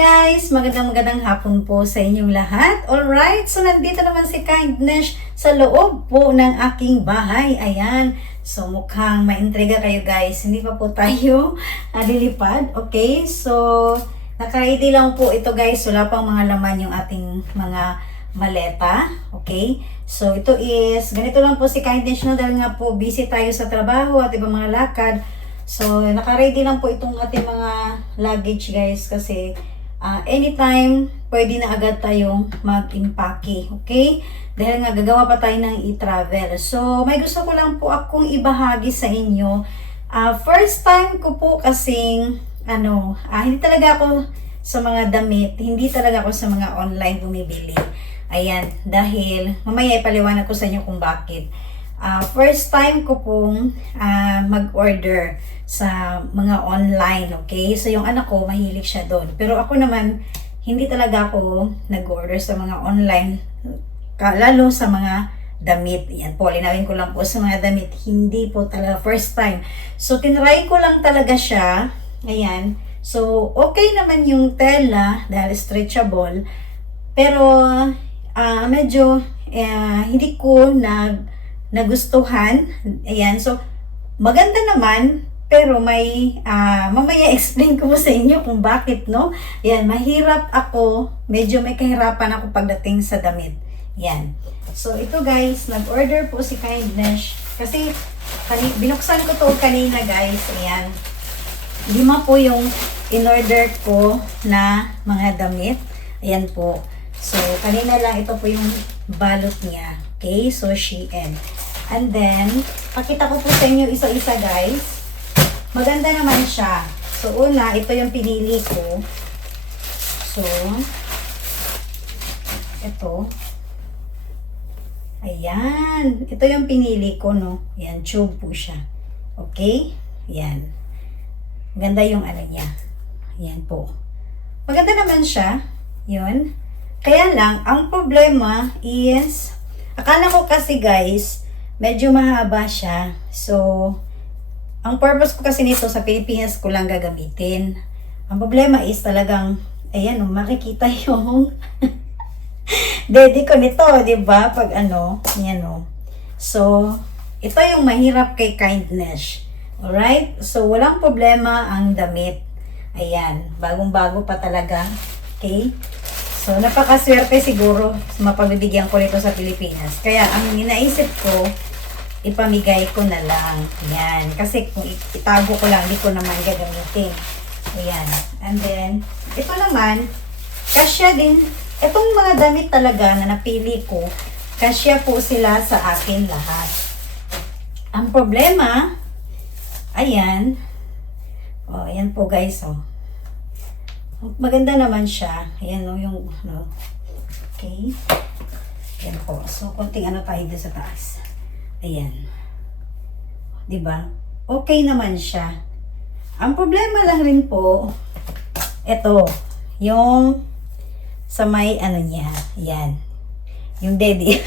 guys! Magandang hapon po sa inyong lahat. Alright, so nandito naman si Kindness sa loob po ng aking bahay. Ayan, so mukhang maintriga kayo guys. Hindi pa po tayo lilipad. Okay, so naka-ready lang po ito guys. Wala pang mga laman yung ating mga maleta. Okay, so ito is, ganito lang po si Kindness no, dahil nga po busy tayo sa trabaho at ibang mga lakad. So, naka-ready lang po itong ating mga luggage guys kasi anytime pwede na agad tayong mag-impake, okay? Dahil nga gagawa pa tayo ng e-travel. So, may gusto ko lang po akong ibahagi sa inyo. First time ko po kasing hindi talaga ako sa mga damit, hindi talaga ako sa mga online bumibili. Ayan, dahil mamaya ipaliwanag ko sa inyo kung bakit. First time ko pong mag-order sa mga online, okay? So, yung anak ko, mahilig siya doon. Pero ako naman, hindi talaga ako nag-order sa mga online, lalo sa mga damit. Yan po, linawin ko lang po sa mga damit. Hindi po talaga first time. So, tinry ko lang talaga siya. Ayan. So, okay naman yung tela dahil stretchable. Pero, medyo hindi ko nagustuhan. Ayan. So, maganda naman. Pero may, mamaya explain ko sa inyo kung bakit, no? Yan, mahirap ako. Medyo may kahirapan ako pagdating sa damit. Yan. So, ito guys, nag-order po si Kindness. Kasi, binuksan ko to kanina guys. Ayan. 5 po yung in-order ko na mga damit. Ayan po. So, kanina lang ito po yung balot niya. Okay? So, Shein. And then, pakita ko po sa inyo isa-isa guys. Maganda naman siya. So, una, ito yung pinili ko. So, ito. Ayan. Ito yung pinili ko, no? Ayan, tube po siya. Okay? Ayan. Ganda yung ano niya. Ayan po. Maganda naman siya. Yun. Kaya lang, ang problema is, akala ko kasi guys, medyo mahaba siya. So, ang purpose ko kasi nito sa Pilipinas ko lang gagamitin. Ang problema is talagang, ayan makikita yung daddy ko nito, di ba? Pag yan So, ito yung mahirap kay Kindness. Alright? So, walang problema ang damit. Ayan, bagong-bago pa talaga. Okay? So, napakaswerte siguro mapagbibigyan ko nito sa Pilipinas. Kaya, ang ninaisip ko, ipamigay ko na lang. Yan. Kasi kung itago ko lang, hindi ko naman gagamitin. Ayan. And then, ito naman, kasya din. Itong mga damit talaga na napili ko, kasya po sila sa akin lahat. Ang problema, ayan. O, ayan po guys, o. Maganda naman siya. Ayan, o, yung, okay. Ayan po. So, konting tayo dito sa taas. Ayan. 'Di ba? Okay naman siya. Ang problema lang rin po, ito, yung sa may niya. Ayan. Yung daddy.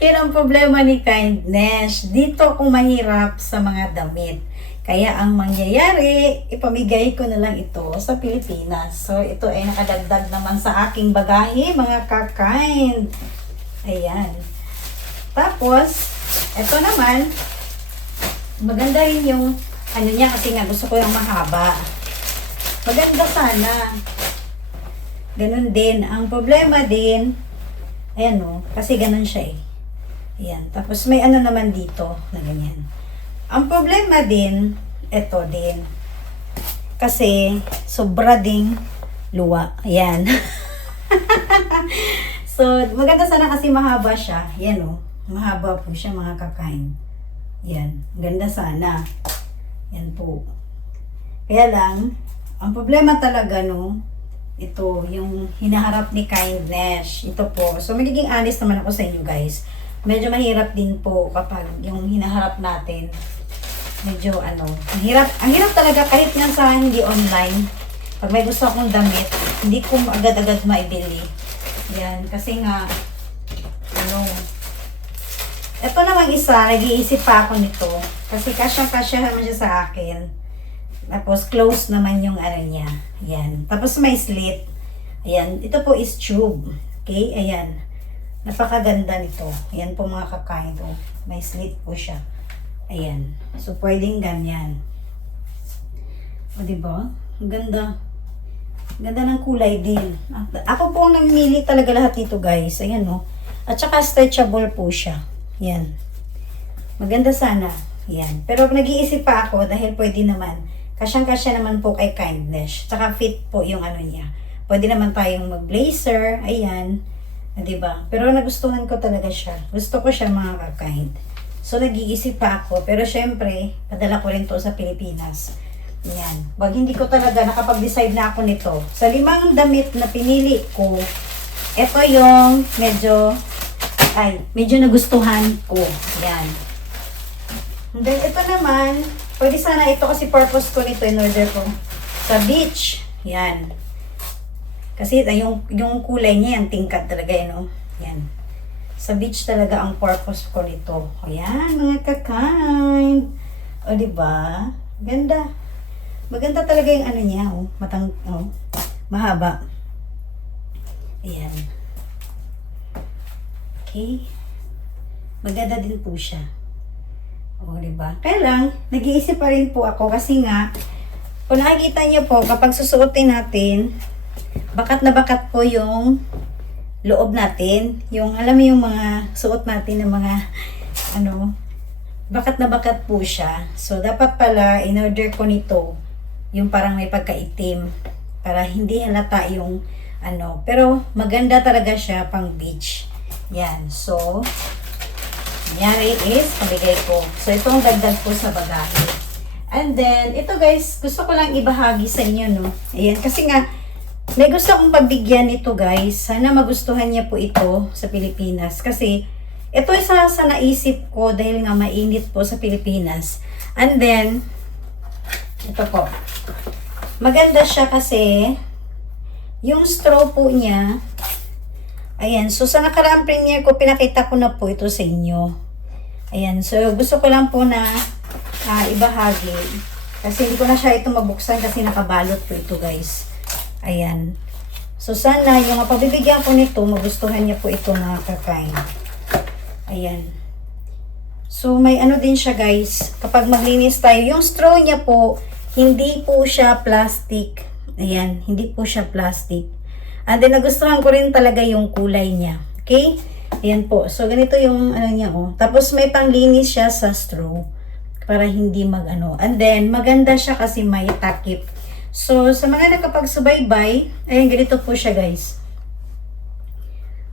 Yun ang problema ni Kindness. Dito ako mahirap sa mga damit. Kaya ang mangyayari, ipamigay ko na lang ito sa Pilipinas. So, ito ay nakadagdag naman sa aking bagahe, mga ka-kind. Ayan. Tapos, ito naman, maganda rin yung niya kasi nga gusto ko yung mahaba. Maganda sana. Ganun din. Ang problema din, ayan kasi ganun siya eh. Ayan. Tapos may naman dito na ganyan. Ang problema din, ito din. Kasi, sobra ding luwa. Ayan. So, maganda sana kasi mahaba siya. Yan mahaba po siya mga ka-kind. Yan. Ganda sana. Yan po. Kaya lang, ang problema talaga ito, yung hinaharap ni Kindness. Ito po. So, magiging honest naman ako sa inyo guys. Medyo mahirap din po kapag yung hinaharap natin. Medyo ang hirap talaga kahit nga sa hindi online. Pag may gusto akong damit, hindi ko agad-agad maibili. Yan. Kasi nga, ito namang isa, nag-iisip pa ako nito. Kasi kasya naman siya sa akin. Tapos close naman yung ano niya. Ayan. Tapos may slit. Ayan. Ito po is tube. Okay? Ayan. Napakaganda nito. Ayan po mga kakain to. May slit po siya. Ayan. So, pwedeng ganyan. O, diba? Ang ganda. Ganda ng kulay din. Ako po ang namimili talaga lahat nito, guys. Ayan, no. At saka stretchable po siya. Ayan. Maganda sana. Ayan. Pero nag-iisip pa ako dahil pwede naman. Kasyang-kasya naman po kay Kindness. Tsaka fit po yung ano niya. Pwede naman tayong mag-blazer. Ayan. Diba? Pero nagustuhan ko talaga siya. Gusto ko siya mga ka-kind. So, nag-iisip pa ako. Pero syempre, padala ko rin to sa Pilipinas. Ayan. Wag hindi ko talaga nakapag-decide na ako nito. Sa 5 damit na pinili ko, ito yung medyo nagustuhan ko. Ayan. And then, ito naman, pwede sana ito kasi purpose ko nito in order ko sa beach. Yan. Kasi yung kulay niya, yung tingkat talaga yun, no? Yan. Sa beach talaga ang purpose ko nito. Ayan, mga ka-kind. O, diba? Ganda. Maganda talaga yung ano niya, oh. Mahaba. Ayan. Okay. Maganda din po siya. O, diba? Kaya lang, nag-iisip pa rin po ako kasi nga, kung nakikita niyo po, kapag susuotin natin, bakat na bakat po yung loob natin. Yung, alam mo yung mga suot natin ng mga, bakat na bakat po siya. So, dapat pala, in-order ko nito, yung parang may pagkaitim, para hindi halata yung, pero maganda talaga siya pang beach. Yan. So, nangyari is, pabigay ko. So, itong dagdag po sa bagahe. And then, ito guys, gusto ko lang ibahagi sa inyo, no? Ayan, kasi nga, may gusto akong pagbigyan nito guys. Sana magustuhan niya po ito sa Pilipinas. Kasi, ito isa sa naisip ko dahil nga mainit po sa Pilipinas. And then, ito po. Maganda siya kasi, yung straw po niya, ayan, so sa nakaraang premiere ko, pinakita ko na po ito sa inyo. Ayan, so gusto ko lang po na ibahagi. Kasi hindi ko na siya ito mabuksan kasi nakabalot po ito guys. Ayan. So sana yung mapabibigyan ko nito, magustuhan niya po ito mga kakain. Ayan. So may ano din siya guys, kapag maglinis tayo, yung straw niya po, hindi po siya plastic. Ayan, hindi po siya plastic. And then, nagustuhan ko rin talaga yung kulay niya. Okay? Ayan po. So, ganito yung ano niya, oh. Tapos, may panglinis siya sa straw. Para hindi And then, maganda siya kasi may takip. So, sa mga nakapagsubaybay, ayan, ganito po siya, guys.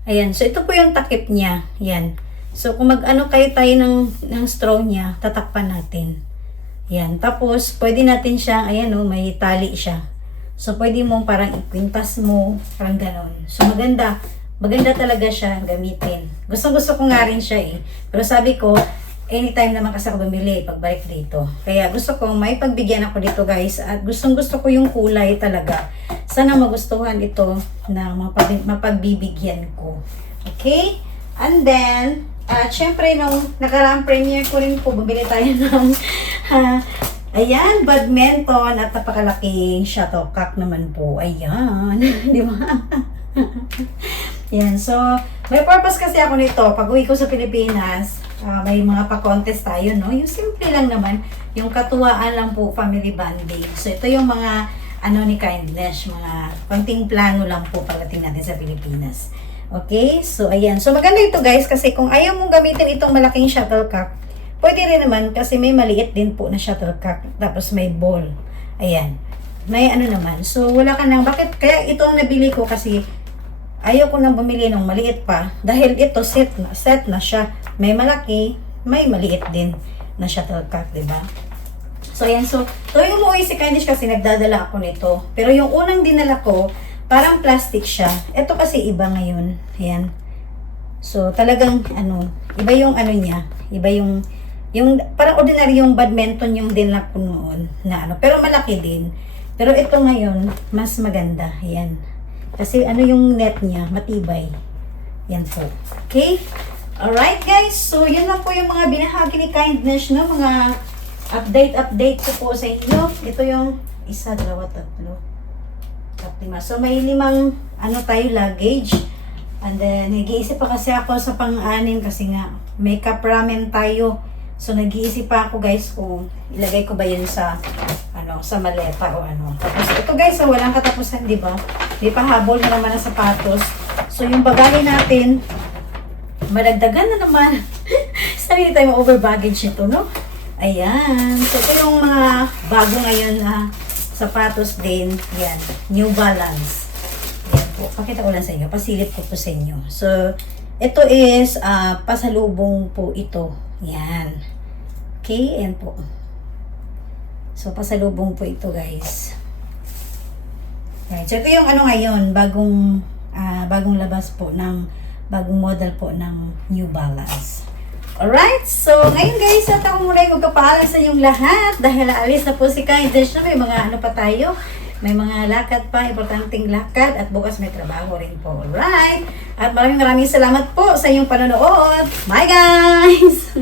Ayan. So, ito po yung takip niya. Ayan. So, kung kayo tayo ng straw niya, tatakpan natin. Ayan. Tapos, pwede natin siya, ayan, oh, may tali siya. So, pwede mong parang ikwintas mo, parang ganon. So, maganda. Maganda talaga siya gamitin. Gusto ko nga rin siya eh. Pero sabi ko, anytime naman kasi ako bumili pagbalik dito. Kaya gusto ko, may pagbigyan ako dito guys. At gusto ko yung kulay talaga. Sana magustuhan ito na mapagbibigyan ko. Okay? And then, syempre, nung nakaraang premiere ko rin po, bumili tayo ng ayan, badminton at napakalaking shuttlecock naman po. Ayan, di ba? Ayan, so, may purpose kasi ako nito. Pag uwi ko sa Pilipinas, may mga pa-contest tayo, no? Yung simple lang naman, yung katuwaan lang po, family bonding. So, ito yung mga, ni Kindness, mga konting plano lang po pagdating natin sa Pilipinas. Okay? So, ayan. So, maganda ito guys, kasi kung ayaw mong gamitin itong malaking shuttlecock, pwede rin naman kasi may maliit din po na shuttlecock. Tapos may ball. Ayan. May naman. So, wala ka nang. Bakit? Kaya ito ang nabili ko kasi ayaw ko nang bumili ng maliit pa. Dahil ito set na siya. May malaki, may maliit din na shuttlecock. Diba? So, ayan. So, tuwing umuwi si Kindness kasi nagdadala ako nito. Pero yung unang dinala ko, parang plastic siya. Ito kasi iba ngayon. Ayan. So, talagang iba yung niya. Iba yung parang ordinary yung badminton yung dinala ko noon na pero malaki din. Pero ito ngayon, mas maganda. Ayan. Kasi yung net niya, matibay. Yan po. Okay? Alright guys, so yun na po yung mga binahagi ni Kindness, no? Mga update ko po sa inyo. Ito yung isa, dalawa, tatlo. Lima. So, may 5 tayo luggage. And then, nag-iisip pa kasi ako sa pang-anim kasi nga, makeup ramen tayo. So, nag-iisip pa ako guys kung ilagay ko ba yun sa, sa maleta o ano. Tapos, ito guys, walang katapusan, di ba? May pahabol na naman ang sapatos. So, yung bagahe natin, madagdagan na naman. Sabi tayo ma-over baggage nito, no? Ayan. So, ito yung mga bago ngayon na sapatos din. Yan. New Balance. Yan po. Pakita ko lang sa inyo. Pasilip ko po sa inyo. So, ito is pasalubong po ito. Yan. Okay. Yan po. So, pasalubong po ito, guys. Yan. So, ito yung ngayon. Bagong labas po ng bagong model po ng New Balance. Alright, so ngayon guys, at ako muna yung magkapaalam sa inyong lahat dahil aalis na po si Kai. May mga pa tayo, may mga lakad pa, importanteng lakad at bukas may trabaho rin po. Alright, at maraming salamat po sa inyong panonood. Bye guys!